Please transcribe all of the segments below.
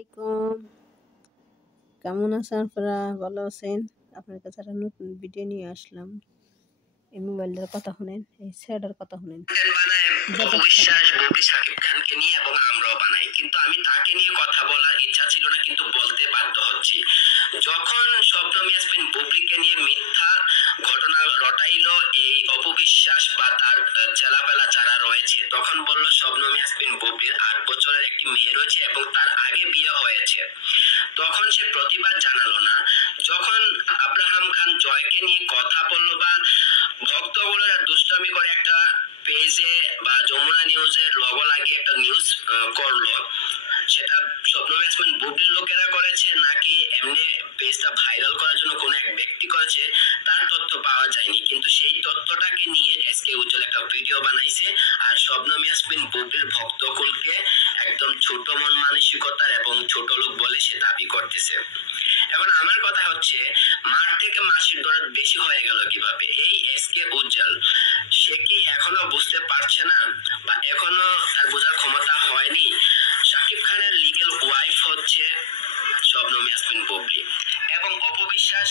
আলাইকুম, কেমন আছেন আপনারা? ভালো আছেন? আপনার কাছে একটা নতুন ভিডিও নিয়ে আসলাম। এই মোবাইলটার কথা শুনেন, এই ছেলেটার কথা শুনেন। অপবিশ্বাস বুবলি শাকিব খানকে নিয়ে এবং আমরাও বানাই, কিন্তু আমি তাকে নিয়ে কথা বলার ইচ্ছা ছিল না, কিন্তু বলতে বাধ্য হচ্ছি। যখন শবনম ইয়াসমিন বুবলিকে নিয়ে মিথ্যা ঘটনা রটাইলো এই অপবিশ্বাস বা তার চেলাপেলা যারা রয়েছে, তখন বলল শবনম ইয়াসমিন বুবলির 8 বছরের একটি মেয়ে রয়েছে এবং তার আগে বিয়ে হয়েছে। তখন সে প্রতিবাদ জানালো না। যখন আব্রাহাম খান জয়কে নিয়ে কথা বললো বা ভক্তগুলোরা দুষ্টামি করে একটা পেজে বা যমুনা নিউজের লগো লাগিয়ে একটা নিউজ করলো, সেটা শবনম ইয়াসমিন বুবলির লোকেরা করেছে নাকি এমনি পেজটা ভাইরাল করার জন্য কোনো এক ব্যক্তি করেছে তার তথ্য পাওয়া যায়নি, কিন্তু সেই তথ্যটাকে নিয়ে এসকে উজ্জ্বল একটা ভিডিও বানাইছে আর শবনম ইয়াসমিন বুবলির ভক্তকুলকে একদম ছোট মন মানসিকতার এবং ছোট লোক বলে সে দাবি করতেছে। এখন আমার কথা হচ্ছে, মাঠ থেকে মাসির দরদ বেশি হয়ে গেল কিভাবে? এই এসকে উজ্জ্বল সে কি এখনো বুঝতে পারছে না বা এখনো তার বোঝার ক্ষমতা হয়নি? শাকিব খানের লিগ্যাল ওয়াইফ হচ্ছে শবনম ইয়াসমিন বুবলি এবং অপবিশ্বাস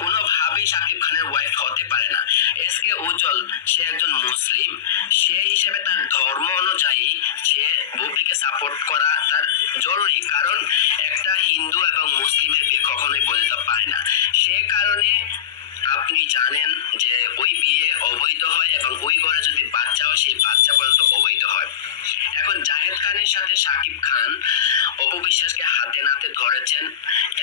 কোনোভাবেই শাকিব খানের ওয়াইফ হতে পারে না। এসকে উজ্জ্বল সে একজন মুসলিম, সে হিসেবে তার ধর্ম অনুযায়ী সে বুবলিকে সাপোর্ট করা তার জরুরি, কারণ একটা হিন্দু এবং মুসলিমের বিয়ে কখনোই বৈধ পায় না। সে কারণে আপনি জানেন যে ওই বিয়ে অবৈধ হয় এবং ওই ঘরে যদি বাচ্চা হয় সেই বাচ্চা পর্যন্ত অবৈধ হয়। এখন জাহেদ খানের সাথে শাকিব খান অপবিশ্বাসকে হাতে নাতে ধরেছেন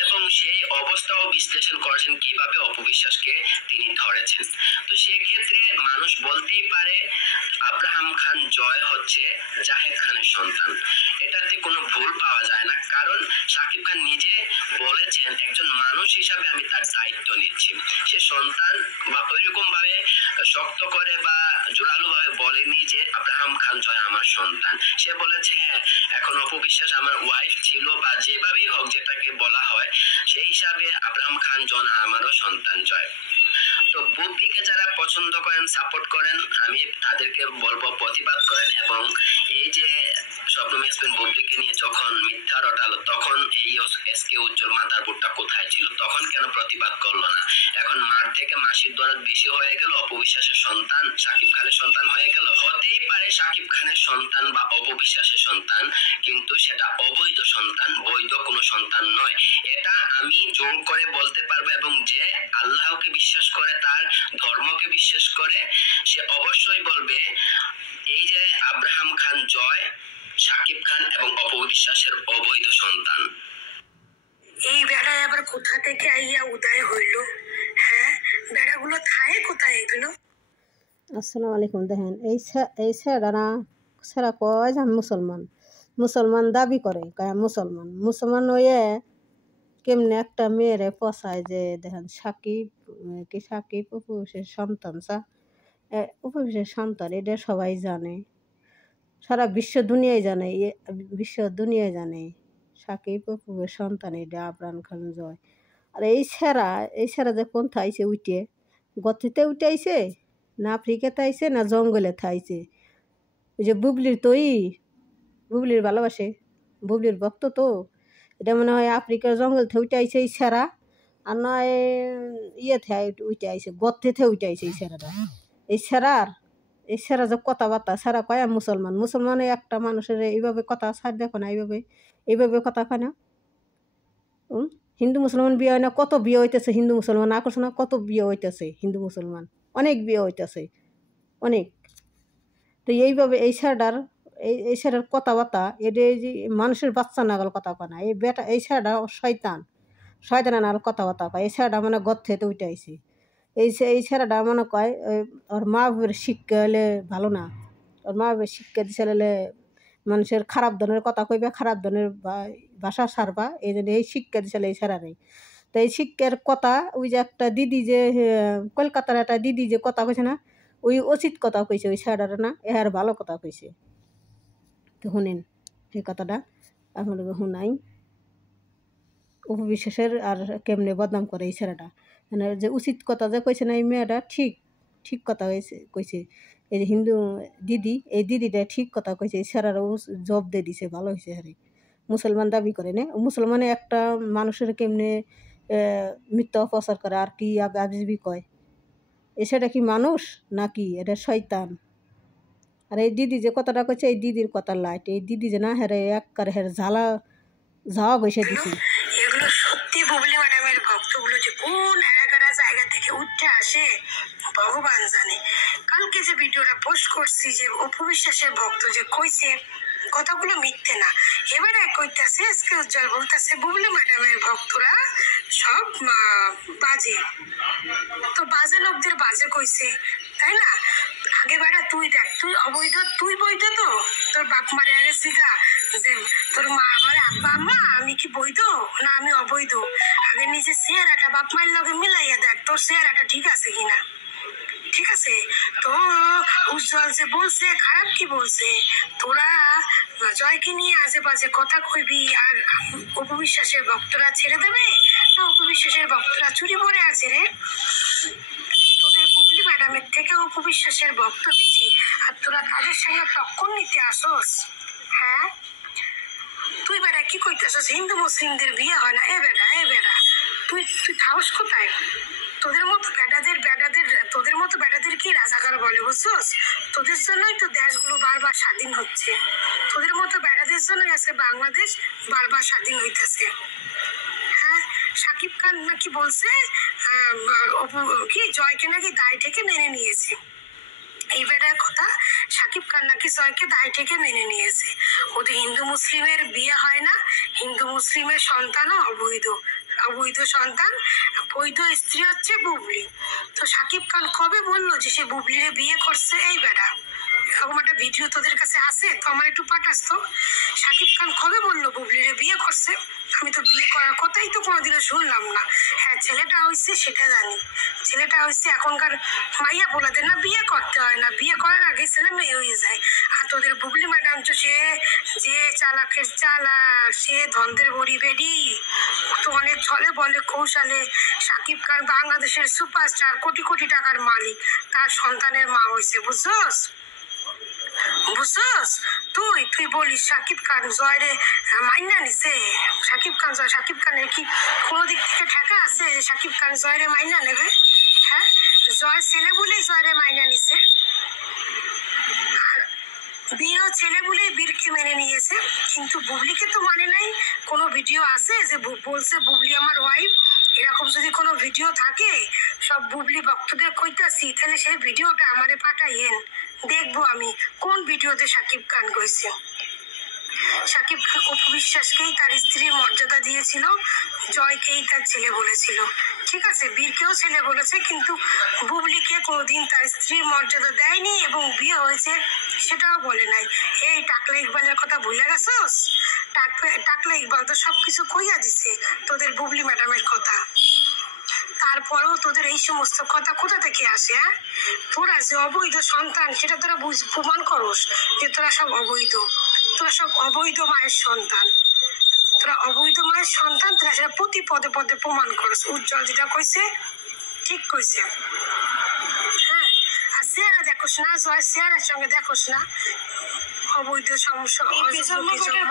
এবং সেই অবস্থাও বিশ্লেষণ করেছেন কিভাবে অপবিশ্বাসকে তিনি ধরেছেন। তো সেক্ষেত্রে মানুষ বলতেই পারে আব্রাহাম খান জয় হচ্ছে জাহেদ খানের সন্তান, এটাতে কোনো ভুল পাওয়া যায় না, কারণ শাকিব খান নিজে বলেছেন একজন মানুষ হিসাবে আমি তার দায়িত্ব নিচ্ছি। সে সন্তান বা ওইরকম ভাবে শক্ত করে বা জোরালো ভাবে বলেনি যে আব্রাহাম খান জয় আমার সন্তান। সে বলেছে হ্যাঁ, এখন অপবিশ্বাস আমার ওয়াইফ ছিল বা যেভাবেই হোক যেটাকে বলা হয় সেই হিসাবে আব্রাহাম খান জন আমারও সন্তান জয়। তো বুবলিকে যারা পছন্দ করেন সাপোর্ট করেন আমি তাদেরকে বলবো প্রতিবাদ করেন, এবং এই যে শবনম ইয়াসমিন বুবলিকে নিয়ে যখন মিথ্যা রটালো তখন এই এসকে উজ্জ্বল মাতার বুটটা কোথায় ছিল? তখন কেন প্রতিবাদ করলো না? এখন মার থেকে মাসির দরদ বেশি হয়ে গেল, অপবিশ্বাসের সন্তান শাকিব খানের সন্তান হয়ে গেল। হতেই পারে শাকিব খানের সন্তান বা অপবিশ্বাসের সন্তান, কিন্তু সেটা অবৈধ সন্তান, বৈধ কোনো সন্তান নয়। এটা আমি জোর করে বলতে পারবো, এবং যে আল্লাহকে বিশ্বাস করে তার ধর্মকে বিশ্বাস করে সে অবশ্যই বলবে এই যে আব্রাহাম খান জয় শাকিব খান এবং অপবিশ্বাসের অবৈধ সন্তান। এই বেড়ায় আবার কোথা থেকে আইয়া উদয় হইল? হ্যাঁ, বেড়াগুলো থায় কোথায় এগুলো? আসসালামু আলাইকুম। দেখেন এই ছেলেরা ছেড়া কয় যে আমি মুসলমান দাবি করে কয় মুসলমান হয়ে কেমনে একটা মেয়েরে পচায় যে দেখেন সাকিব অপবিশ্বাসের সন্তান অপবিশ্বাসের সন্তান, এটা সবাই জানে, সারা বিশ্ব দুনিয়ায় জানে সাকিব অপুর সন্তান, এটা আবরান খান জয়। আর এই ছেড়া যে কোন থাইছে উঠে গতিতে উঠে আইছে না আফ্রিকাতে আইছে না জঙ্গলে থাইছে? ওই যে বুবলির ভালোবাসে, বুবলির ভক্ত, তো এটা মনে হয় আফ্রিকার জঙ্গল থেকে উঠে আইছে এই ছেড়া, আর নয় উঠে আইছে গর্তেতে উঠে আইছে এই ছেড়া যে কথাবার্তা ছেড়া কয় মুসলমান একটা মানুষের এইভাবে কথা ছাড় দেখো না, এইভাবে কথা কয় না। হিন্দু মুসলমান বিয়ে হয় না? কত বিয়ে হইতেছে হিন্দু মুসলমান, আকর্ষণ কত বিয়ে হইতেছে হিন্দু মুসলমান, অনেক বিয়ে হইতেছে অনেক। তো এইভাবে এই ছেড়ার কথাবার্তা এটা এই যে মানুষের বাচ্চা নাগাল কথা কয় না, এই ছেড়াটা শয়তান নাগাল কথাবার্তা কয়। এই ছেড়াটা মানে গদ থেকে উঠে আইছে। এই ছেড়াটা মনে কয় ওর মা বাবার শিক্ষা হলে ভালো না, ওর মা বাবার শিক্ষা দিছে হলে মানুষের খারাপ ধরনের কথা কইবে, খারাপ ধরনের ভাষা ছাড়বা, এই জন্য এই শিক্ষা দিছিল এই ছেড়ারে। তো এই শিক্ষার কথা ওই যে একটা দিদি যে কলকাতার একটা দিদি যে কথা কইছে না, ওই উচিত কথা কইছে ওই ছেড়ারে না, এর ভালো কথা কইছে। তো শুনেন এই কথাটা আপনাকে শুনাই। অপবিশ্বাসের আর কেমনে বদনাম করে এই ছেলেটা, মানে যে উচিত কথা যে কইছে না এই মেয়েটা ঠিক কথা কইছে। এই যে হিন্দু দিদি, এই দিদিটা ঠিক কথা কইছে, এই ছেলেরাও জব দিয়ে দিছে, ভালো হয়েছে। হারে মুসলমান দাবি করে না, মুসলমানে একটা মানুষের কেমনে মিথ্যা অপচার করে আর কি আবিজবি কয়, সেটা কি মানুষ নাকি এটা শয়তান? আর এই দিদি যে কথাটা কইছে এই দিদির কথা লাইট, এই দিদি যে না হেরে একবার হের ঝাওয়া বসে দিছে। এগুলো সত্যি বুবলি ম্যাডামের ভক্তগুলো যে কোন এলাকার জায়গা থেকে উঠে আসে ভগবান জানে। কালকে যে ভিডিওটা পোস্ট করছি যে অপু বিশ্বাসের ভক্ত যে কইছে কথাগুলো মিথ্যে না, এবারে কইতাছে আজকে উজ্জ্বল বলতেছে বুবলি ম্যাডামের ভক্তরা সব বাজে। তো বাজে লোকদের বাজে কইছে, তাই না? আগে বেড়া তুই দেখ, তুই অবৈধ, তুই বৈধ তো? তোর বাপ মারে গেছি গা যে তোর মা আবার আব্বা আম্মা আমি কি বৈধ না আমি অবৈধ? আগে নিজের চেহারাটা বাপ মায়ের লগে মিলাইয়া দেখ তোর চেহারাটা ঠিক আছে কিনা। ঠিক আছে? তো উজ্জ্বল যে বলছে খারাপ কি বলছে, তোরা জয়কে নিয়ে আজেবাজে কথা কইবি আর অপু বিশ্বাসের ভক্তরা ছেড়ে দেবে না অপু বিশ্বাসের ভক্তরা চুরি পড়ে আছে রে? তোদের বুবলি ম্যাডামের থেকে অপু বিশ্বাসের ভক্ত বেশি, আর তোরা তাদের সঙ্গে টক্কর নিতে আসোস। হ্যাঁ, তুই বেটা কি কইতেছস হিন্দু মুসলিমদের বিয়ে হয় না? এ বেটা তুই সাহস কোথায়? তোদের মতো বেটাদের কি রাজাকার বলে বুঝছস? তোদের জন্যই তো দেশগুলো বারবার স্বাধীন হচ্ছে, তোদের মতো বেটাদের জন্যই আজকে বাংলাদেশ বারবার স্বাধীন হইতেছে। হ্যাঁ, সাকিব খান নাকি বলছে কি জয়কে নাকি দায় থেকে মেনে নিয়েছে। এই বেটার কথা, সাকিব খান নাকি জয়কে দায় থেকে মেনে নিয়েছে। ওদের হিন্দু মুসলিমের বিয়ে হয় না, হিন্দু মুসলিমের সন্তানও অবৈধ সন্তান, বৈধ স্ত্রী হচ্ছে বুবলি। তো সাকিব খান কবে বললো যে সে বুবলিরে বিয়ে করছে? এই বেটা এরকম একটা ভিডিও তোদের কাছে আছে তো আমার একটু পাঠাস তো। সাকিব খান কবে বললো বুবলিরে বিয়ে করছে? আমি তো বিয়ে করার কথাই তো কোনোদিনও শুনলাম না। হ্যাঁ, ছেলেটা হয়েছে সেটা জানি, ছেলেটা হয়েছে এখনকার মাইয়া বলাদের না বিয়ে করতে হয় না, বিয়ে করার আগে ছেলে মেয়ে হয়ে যায়। আর তোদের বুবলি ম্যাডাম তো সে যে চালাকের চালাক, সে ধন্দের বড়ি বেডি, তো অনেক ছলে বলে কৌশলে সাকিব খান বাংলাদেশের সুপারস্টার, কোটি কোটি টাকার মালিক, তার সন্তানের মা হয়েছে বুঝছস? তুই বলিস সাকিব খান জয়রে মাইনা নিছে? সাকিব খানের কি কোনো দিক থেকে ঠেকা আছে যে সাকিব খান জয়রে মাইনা নেবে? হ্যাঁ, জয় ছেলে বলেই জয়রে মাইনা নিছে, আর বীরও ছেলে বলেই বীরকে মেনে নিয়েছে, কিন্তু বুবলিকে তো মানে নাই। কোনো ভিডিও আছে যে বলছে বুবলি আমার ওয়াইফ? এরকম যদি কোনো ভিডিও থাকে, সব বুবলি ভক্তদের কইতাছি, তাহলে সেই ভিডিওটা আমারে পাঠাইয়েন, দেখবো আমি কোন ভিডিওতে সাকিব খান কইছে। সাকিব খান অপু বিশ্বাসকেই তার স্ত্রীর মর্যাদা দিয়েছিল, জয়কেই তার ছেলে বলেছিল। ঠিক আছে, বীরকেও ছেলে বলেছে, কিন্তু বুবলিকে কোনোদিন তার স্ত্রীর মর্যাদা দেয়নি এবং বিয়ে হয়েছে সেটাও বলে নাই। এই টাকলা ইকবালের কথা ভুলে গেছোস? টাকলা ইকবাল তো সবকিছু কইয়া দিছে তোদের বুবলি ম্যাডামের কথা। তারপরেও তোদের এই সমস্ত কথা কোথা থেকে আসে? হ্যাঁ, তোরা যে অবৈধ সন্তান সেটা তোরা প্রমাণ করস যে তোরা সব অবৈধ, তোরা সব অবৈধ মায়ের সন্তান, তোরা সেটা প্রতি পদে পদে প্রমাণ করস। উজ্জ্বল যেটা কইছে ঠিক কইছে। হ্যাঁ, আর চেহারা দেখোস না, জয় চেহারার সঙ্গে দেখোস না অবৈধ সমস্যা।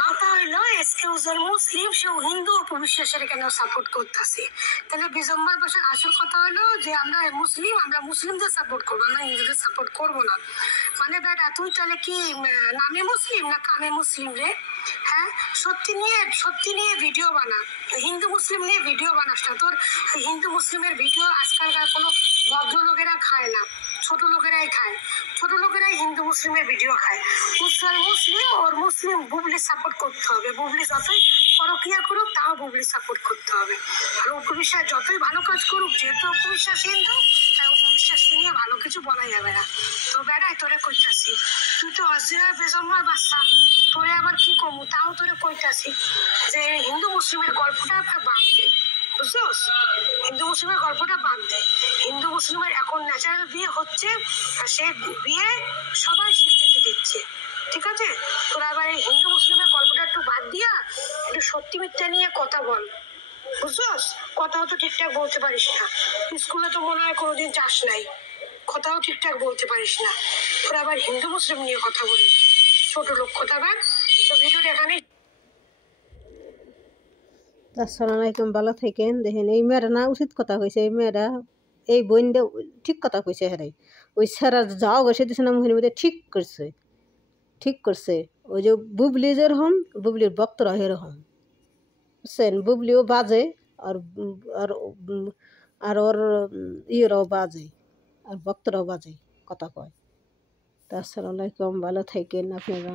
মাথা হইলো এসকে উজ্জ্বল মুসলিম, সেও হিন্দু অপু বিশ্বাসের কেন সাপোর্ট করতেছে? তাহলে বিজম্বর বসার আসল কথা হলো যে আমরা মুসলিমদের সাপোর্ট করবো, আমরা হিন্দুদের সাপোর্ট করবো না। মানে বেটা তুই তাহলে কি নামে মুসলিম না কামে মুসলিম রে? হ্যাঁ, সত্যি নিয়ে ভিডিও বানা, হিন্দু মুসলিম নিয়ে ভিডিও বানাস না। তোর হিন্দু মুসলিমের ভিডিও আজকালকার কোনো ভদ্রলোকেরা খায় না, ছোট লোকেরাই খায়, ছোট লোকেরাই হিন্দু মুসলিমের ভিডিও খায়। উজ্জ্বল মুসলিম, ওর মুসলিম বুবলি সাপোর্ট করতে হবে, বুবলি যতই পরক্রিয়া করুক তাও বুবলি সাপোর্ট করতে হবে। আর অপু বিশ্বাস যতই ভালো কাজ করুক, যেহেতু অপু বিশ্বাস হিন্দু তাই অপু বিশ্বাসকে নিয়ে ভালো কিছু বলা যাবে না। তো বেড়াই তোরে কইতাছি, তুই তো অরিজিনাল বেজম্মার বাচ্চা, তোরে আবার কি কমু তাও তোরে কইতাছি যে হিন্দু মুসলিমের গল্পটা আপনার বাদ দে, বুঝছস? হিন্দু মুসলিমের গল্পটা বাদ দে। হিন্দু মুসলিমের এখন ন্যাচারাল বিয়ে হচ্ছে, আর সে বিয়ে সবাই স্বীকৃতি দিচ্ছে। ঠিক আছে, তোরা আবার এই হিন্দু মুসলিমের গল্পটা একটু বাদ দিয়া একটু সত্যি মিথ্যা নিয়ে কথা বল, বুঝছস? কথাও তো ঠিকঠাক বলতে পারিস না, স্কুলে তো মনে হয় কোনোদিন যাস নাই, কথাও ঠিকঠাক বলতে পারিস না, তোরা আবার হিন্দু মুসলিম নিয়ে কথা বলিস, ছোট লোক কথা। তো ভিডিওটা এখানে আসসালামু আলাইকুম, ভালো থাকেন। দেখেন এই মেয়েরা না উচিত কথা কইছে, এই মেয়েরা এই বোনটা ঠিক কথা কইছে। হ্যাঁ, ওই স্যারা যাও বসে দিছে না মুহির মধ্যে ঠিক করছে, ঠিক করছে। ওই যে বুবলি যেরকম, বুবলির বক্তরা এরকম, বুঝছেন? বুবলিও বাজে, আর আর আর ওর ইয়েরাও বাজে, আর বক্তরাও বাজে কথা কয়। তা আসসালামু আলাইকুম, ভালো থাকেন আপনারা।